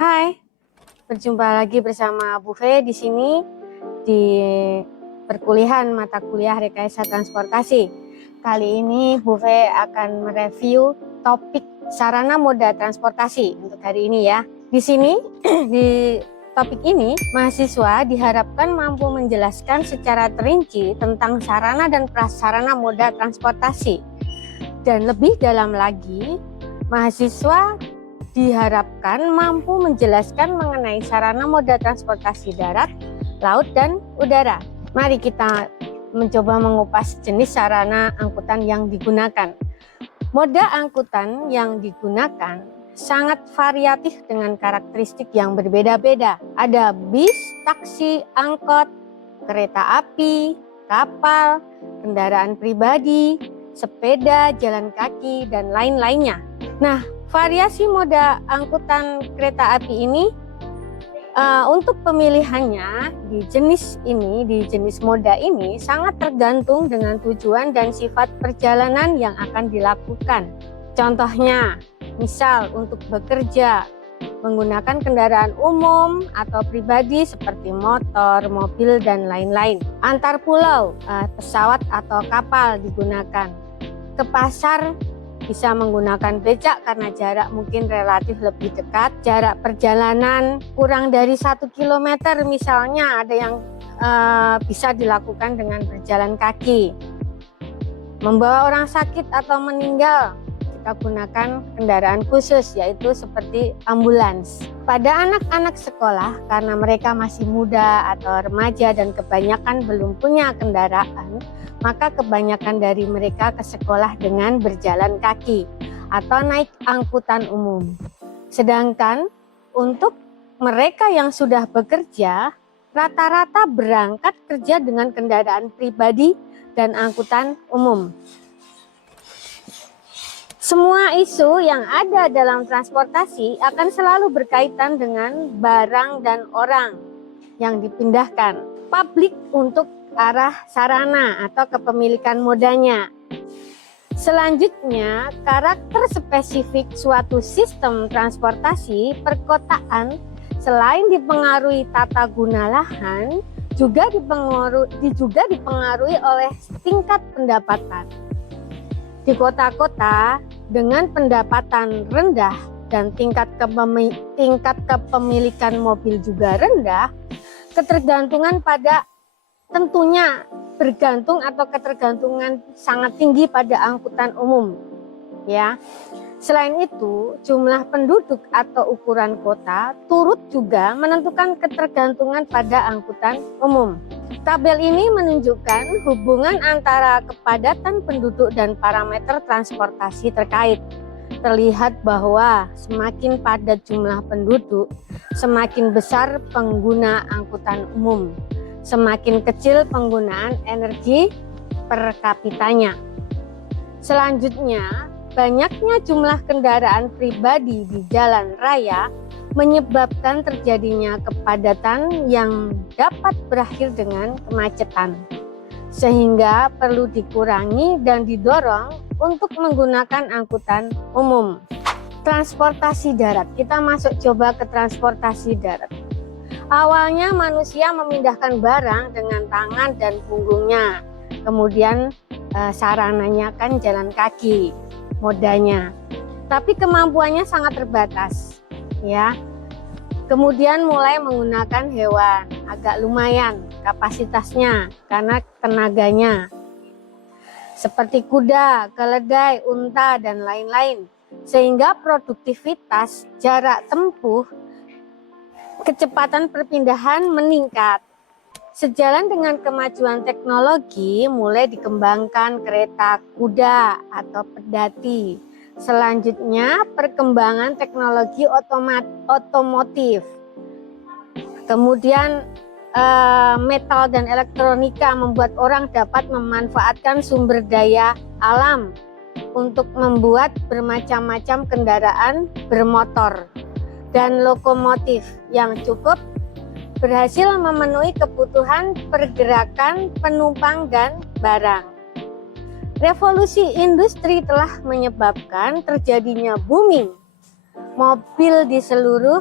Hai, berjumpa lagi bersama Bu Fe di sini di perkuliahan mata kuliah Rekayasa Transportasi. Kali ini Bu Fe akan mereview topik sarana moda transportasi untuk hari ini ya. Di sini di topik ini mahasiswa diharapkan mampu menjelaskan secara terinci tentang sarana dan prasarana moda transportasi. Dan lebih dalam lagi, mahasiswa diharapkan mampu menjelaskan mengenai sarana moda transportasi darat, laut, dan udara. Mari kita mencoba mengupas jenis sarana angkutan yang digunakan. Moda angkutan yang digunakan sangat variatif dengan karakteristik yang berbeda-beda. Ada bis, taksi, angkot, kereta api, kapal, kendaraan pribadi, sepeda, jalan kaki, dan lain-lainnya. Nah, variasi moda angkutan kereta api ini untuk pemilihannya di jenis moda ini sangat tergantung dengan tujuan dan sifat perjalanan yang akan dilakukan. Contohnya, misal untuk bekerja menggunakan kendaraan umum atau pribadi seperti motor, mobil, dan lain-lain. Antar pulau, pesawat atau kapal digunakan. Ke pasar bisa menggunakan becak karena jarak mungkin relatif lebih dekat. Jarak perjalanan kurang dari 1 km misalnya ada yang bisa dilakukan dengan berjalan kaki. Membawa orang sakit atau meninggal, kita gunakan kendaraan khusus yaitu seperti ambulans. Pada anak-anak sekolah karena mereka masih muda atau remaja dan kebanyakan belum punya kendaraan, maka kebanyakan dari mereka ke sekolah dengan berjalan kaki atau naik angkutan umum. Sedangkan untuk mereka yang sudah bekerja, rata-rata berangkat kerja dengan kendaraan pribadi dan angkutan umum. Semua isu yang ada dalam transportasi akan selalu berkaitan dengan barang dan orang yang dipindahkan. Publik untuk arah sarana atau kepemilikan modanya. Selanjutnya, karakter spesifik suatu sistem transportasi perkotaan selain dipengaruhi tata guna lahan, juga dipengaruhi oleh tingkat pendapatan. Di kota-kota dengan pendapatan rendah dan tingkat kepemilikan mobil juga rendah, ketergantungan pada tentunya bergantung atau ketergantungan sangat tinggi pada angkutan umum ya. Selain itu, jumlah penduduk atau ukuran kota turut juga menentukan ketergantungan pada angkutan umum. Tabel ini menunjukkan hubungan antara kepadatan penduduk dan parameter transportasi terkait. Terlihat bahwa semakin padat jumlah penduduk, semakin besar pengguna angkutan umum. Semakin kecil penggunaan energi per kapitanya. Selanjutnya, banyaknya jumlah kendaraan pribadi di jalan raya menyebabkan terjadinya kepadatan yang dapat berakhir dengan kemacetan. Sehingga perlu dikurangi dan didorong untuk menggunakan angkutan umum. Transportasi darat, kita masuk coba ke transportasi darat. Awalnya manusia memindahkan barang dengan tangan dan punggungnya. Kemudian sarananya kan jalan kaki, modanya. Tapi kemampuannya sangat terbatas, ya. Kemudian mulai menggunakan hewan, agak lumayan kapasitasnya karena tenaganya. Seperti kuda, keledai, unta, dan lain-lain. Sehingga produktivitas, jarak tempuh, kecepatan perpindahan meningkat. Sejalan dengan kemajuan teknologi, mulai dikembangkan kereta kuda atau pedati. Selanjutnya, perkembangan teknologi otomotif. Kemudian, metal dan elektronika membuat orang dapat memanfaatkan sumber daya alam untuk membuat bermacam-macam kendaraan bermotor dan lokomotif yang cukup berhasil memenuhi kebutuhan pergerakan penumpang dan barang. Revolusi industri telah menyebabkan terjadinya booming mobil di seluruh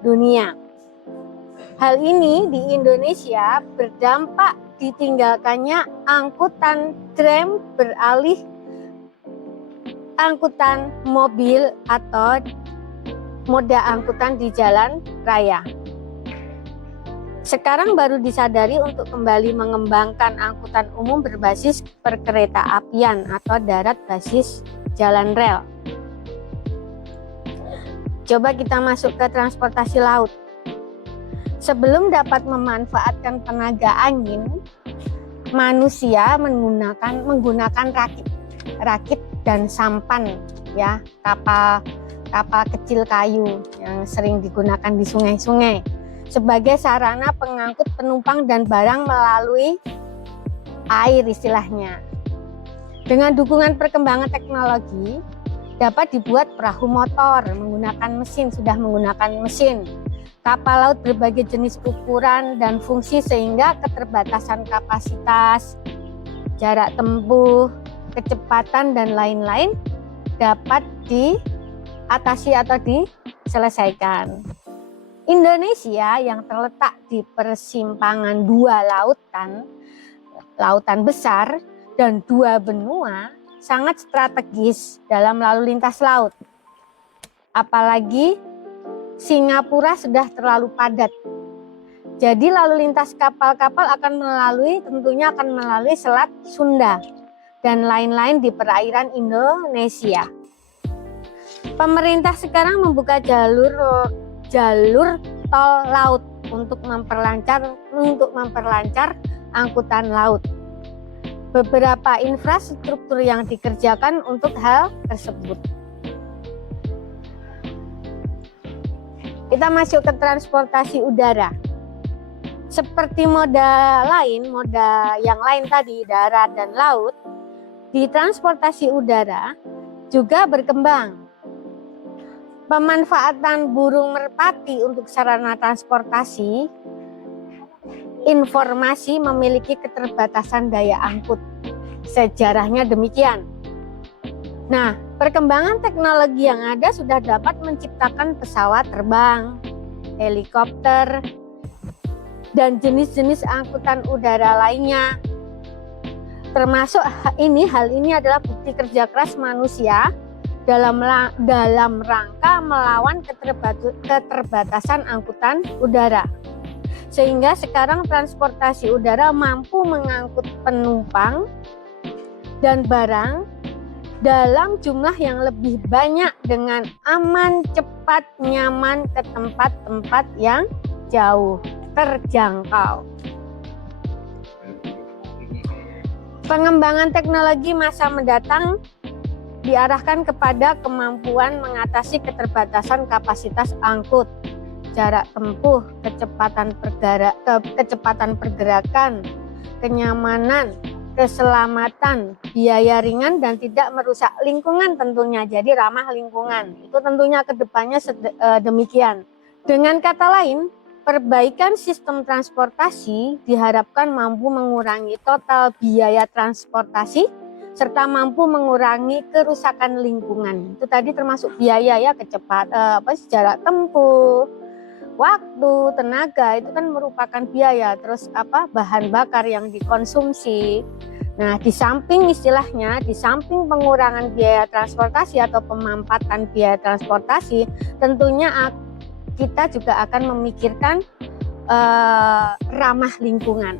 dunia. Hal ini di Indonesia berdampak ditinggalkannya angkutan tram beralih angkutan mobil atau moda angkutan di jalan raya. Sekarang baru disadari untuk kembali mengembangkan angkutan umum berbasis perkereta apian atau darat basis jalan rel. Coba kita masuk ke transportasi laut. Sebelum dapat memanfaatkan tenaga angin, manusia menggunakan rakit dan sampan, ya, kapal kecil kayu yang sering digunakan di sungai-sungai sebagai sarana pengangkut penumpang dan barang melalui air istilahnya. Dengan dukungan perkembangan teknologi, dapat dibuat perahu motor sudah menggunakan mesin, kapal laut berbagai jenis ukuran dan fungsi sehingga keterbatasan kapasitas, jarak tempuh, kecepatan dan lain-lain dapat diatasi atau diselesaikan. Indonesia yang terletak di persimpangan dua lautan besar dan dua benua sangat strategis dalam lalu lintas laut. Apalagi Singapura sudah terlalu padat. Jadi lalu lintas kapal-kapal tentunya akan melalui Selat Sunda dan lain-lain di perairan Indonesia. Pemerintah sekarang membuka jalur tol laut untuk memperlancar angkutan laut. Beberapa infrastruktur yang dikerjakan untuk hal tersebut. Kita masuk ke transportasi udara. Seperti moda yang lain tadi, darat dan laut, di transportasi udara juga berkembang. Pemanfaatan burung merpati untuk sarana transportasi informasi memiliki keterbatasan daya angkut. Sejarahnya demikian. Nah, perkembangan teknologi yang ada sudah dapat menciptakan pesawat terbang, helikopter, dan jenis-jenis angkutan udara lainnya. Termasuk hal ini adalah bukti kerja keras manusia dalam rangka melawan keterbatasan angkutan udara. Sehingga sekarang transportasi udara mampu mengangkut penumpang dan barang dalam jumlah yang lebih banyak dengan aman, cepat, nyaman ke tempat-tempat yang jauh terjangkau. Pengembangan teknologi masa mendatang diarahkan kepada kemampuan mengatasi keterbatasan kapasitas angkut, jarak tempuh, kecepatan pergerakan, kenyamanan, keselamatan, biaya ringan dan tidak merusak lingkungan tentunya. Jadi ramah lingkungan. Itu tentunya ke depannya demikian. Dengan kata lain, perbaikan sistem transportasi diharapkan mampu mengurangi total biaya transportasi serta mampu mengurangi kerusakan lingkungan. Itu tadi termasuk biaya ya, jarak tempuh, waktu, tenaga, itu kan merupakan biaya. Terus bahan bakar yang dikonsumsi. Nah, di samping pengurangan biaya transportasi atau pemampatan biaya transportasi, tentunya kita juga akan memikirkan ramah lingkungan.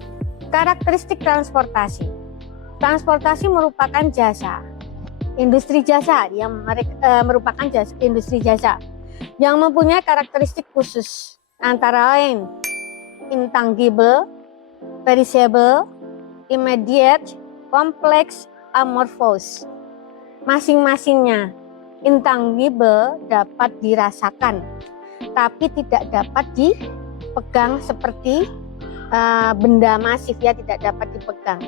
Karakteristik transportasi. Transportasi merupakan industri jasa yang merupakan industri jasa yang mempunyai karakteristik khusus, antara lain intangible, perishable, immediate, complex, amorphous. Masing-masingnya. Intangible dapat dirasakan, tapi tidak dapat dipegang seperti benda masif, ya, tidak dapat dipegang,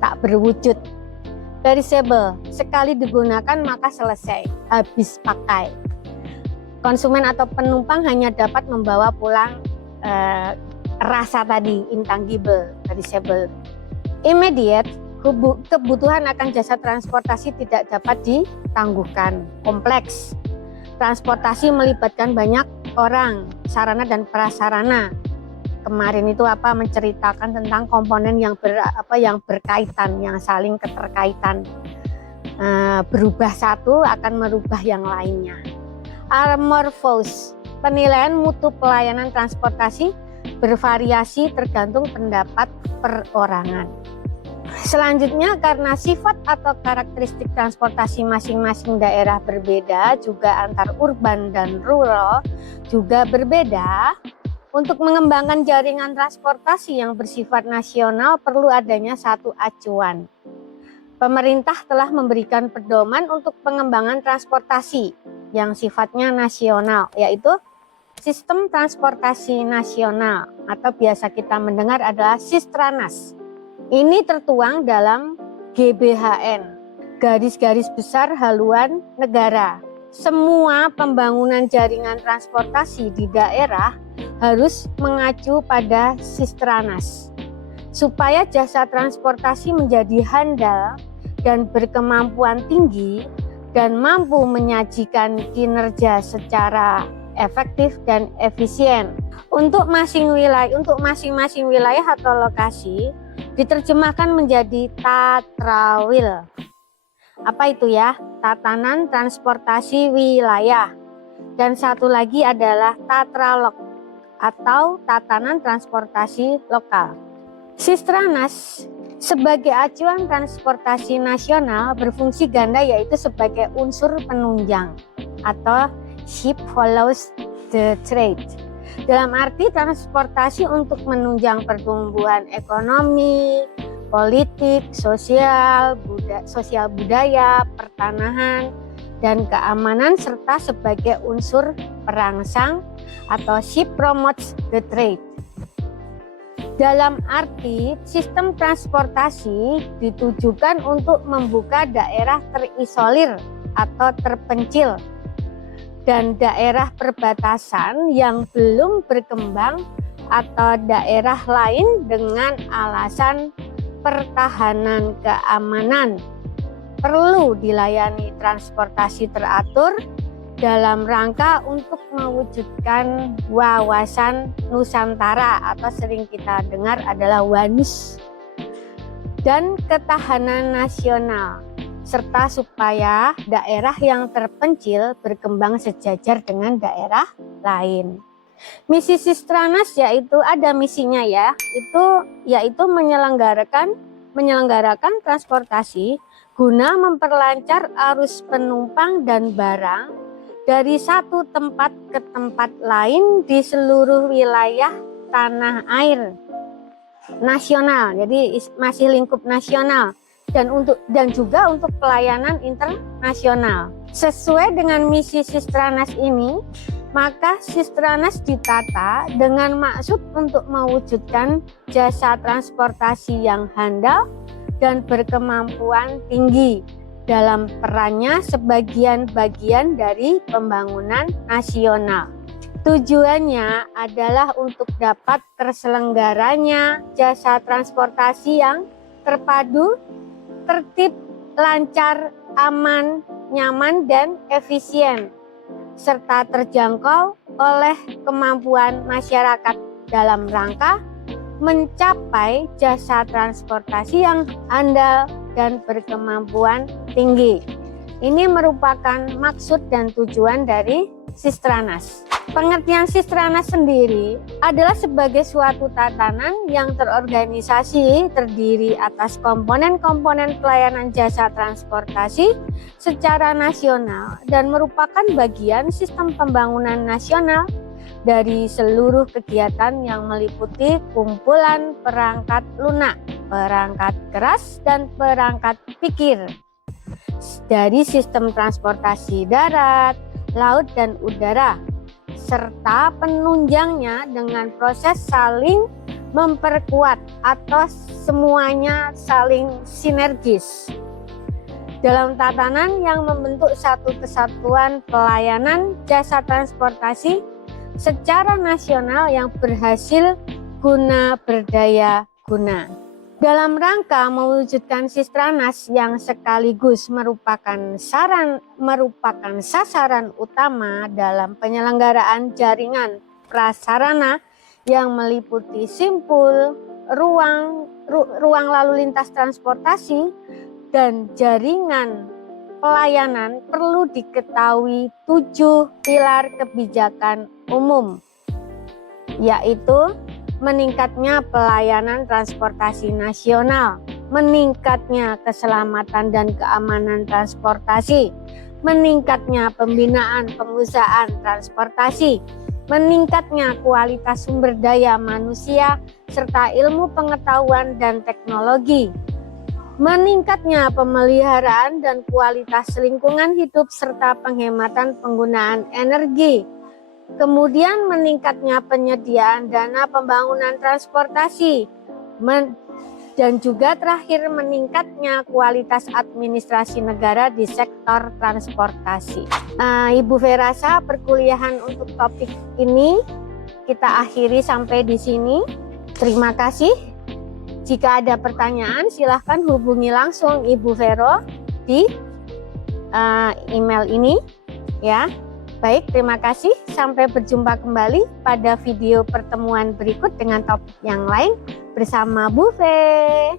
tak berwujud. Perishable, sekali digunakan maka selesai, habis pakai. Konsumen atau penumpang hanya dapat membawa pulang rasa tadi, intangible, perishable. Immediate, kebutuhan akan jasa transportasi tidak dapat ditangguhkan. Kompleks, transportasi melibatkan banyak orang, sarana dan prasarana. Kemarin itu menceritakan tentang komponen yang berkaitan, yang saling keterkaitan. Berubah satu akan merubah yang lainnya. Amorphous, penilaian mutu pelayanan transportasi bervariasi tergantung pendapat perorangan. Selanjutnya, karena sifat atau karakteristik transportasi masing-masing daerah berbeda, juga antar urban dan rural juga berbeda. Untuk mengembangkan jaringan transportasi yang bersifat nasional perlu adanya satu acuan. Pemerintah telah memberikan pedoman untuk pengembangan transportasi yang sifatnya nasional, yaitu Sistem Transportasi Nasional atau biasa kita mendengar adalah Sistranas. Ini tertuang dalam GBHN, Garis-Garis Besar Haluan Negara. Semua pembangunan jaringan transportasi di daerah harus mengacu pada Sistranas. Supaya jasa transportasi menjadi handal dan berkemampuan tinggi dan mampu menyajikan kinerja secara efektif dan efisien. Untuk masing-masing wilayah atau lokasi diterjemahkan menjadi Tatrawil. Apa itu ya? Tatanan transportasi wilayah. Dan satu lagi adalah Tatralok atau tatanan transportasi lokal. Sistranas sebagai acuan transportasi nasional berfungsi ganda, yaitu sebagai unsur penunjang atau ship follows the trade. Dalam arti transportasi untuk menunjang pertumbuhan ekonomi, politik, sosial budaya, pertanahan, dan keamanan, serta sebagai unsur perangsang atau ship promotes the trade. Dalam arti, sistem transportasi ditujukan untuk membuka daerah terisolir atau terpencil dan daerah perbatasan yang belum berkembang atau daerah lain dengan alasan pertahanan keamanan. Perlu dilayani transportasi teratur dalam rangka untuk mewujudkan wawasan Nusantara atau sering kita dengar adalah WANUS, dan ketahanan nasional, serta supaya daerah yang terpencil berkembang sejajar dengan daerah lain. Misi Sistranas yaitu ada misinya yaitu menyelenggarakan transportasi guna memperlancar arus penumpang dan barang dari satu tempat ke tempat lain di seluruh wilayah tanah air nasional. Jadi masih lingkup nasional dan juga untuk pelayanan internasional. Sesuai dengan misi Sistranas ini, maka Sistranas ditata dengan maksud untuk mewujudkan jasa transportasi yang handal dan berkemampuan tinggi dalam perannya sebagian-bagian dari pembangunan nasional. Tujuannya adalah untuk dapat terselenggaranya jasa transportasi yang terpadu, tertib, lancar, aman, nyaman, dan efisien, serta terjangkau oleh kemampuan masyarakat dalam rangka mencapai jasa transportasi yang handal dan berkemampuan tinggi. Ini merupakan maksud dan tujuan dari Sistranas. Pengertian Sistranas sendiri adalah sebagai suatu tatanan yang terorganisasi terdiri atas komponen-komponen pelayanan jasa transportasi secara nasional dan merupakan bagian sistem pembangunan nasional dari seluruh kegiatan yang meliputi kumpulan perangkat lunak, perangkat keras, dan perangkat pikir dari sistem transportasi darat, laut, dan udara, serta penunjangnya dengan proses saling memperkuat atau semuanya saling sinergis dalam tatanan yang membentuk satu kesatuan pelayanan jasa transportasi secara nasional yang berhasil guna berdaya guna. Dalam rangka mewujudkan Sistranas yang sekaligus merupakan sasaran utama dalam penyelenggaraan jaringan prasarana yang meliputi simpul, ruang lalu lintas transportasi, dan jaringan pelayanan, perlu diketahui 7 pilar kebijakan umum, yaitu meningkatnya pelayanan transportasi nasional, meningkatnya keselamatan dan keamanan transportasi, meningkatnya pembinaan pengusahaan transportasi, meningkatnya kualitas sumber daya manusia serta ilmu pengetahuan dan teknologi, meningkatnya pemeliharaan dan kualitas lingkungan hidup serta penghematan penggunaan energi. Kemudian meningkatnya penyediaan dana pembangunan transportasi, dan juga terakhir meningkatnya kualitas administrasi negara di sektor transportasi. Ibu Verasa, perkuliahan untuk topik ini kita akhiri sampai di sini. Terima kasih. Jika ada pertanyaan, silahkan hubungi langsung Ibu Vero di email ini ya. Baik, terima kasih. Sampai berjumpa kembali pada video pertemuan berikut dengan topik yang lain bersama Bu Ve.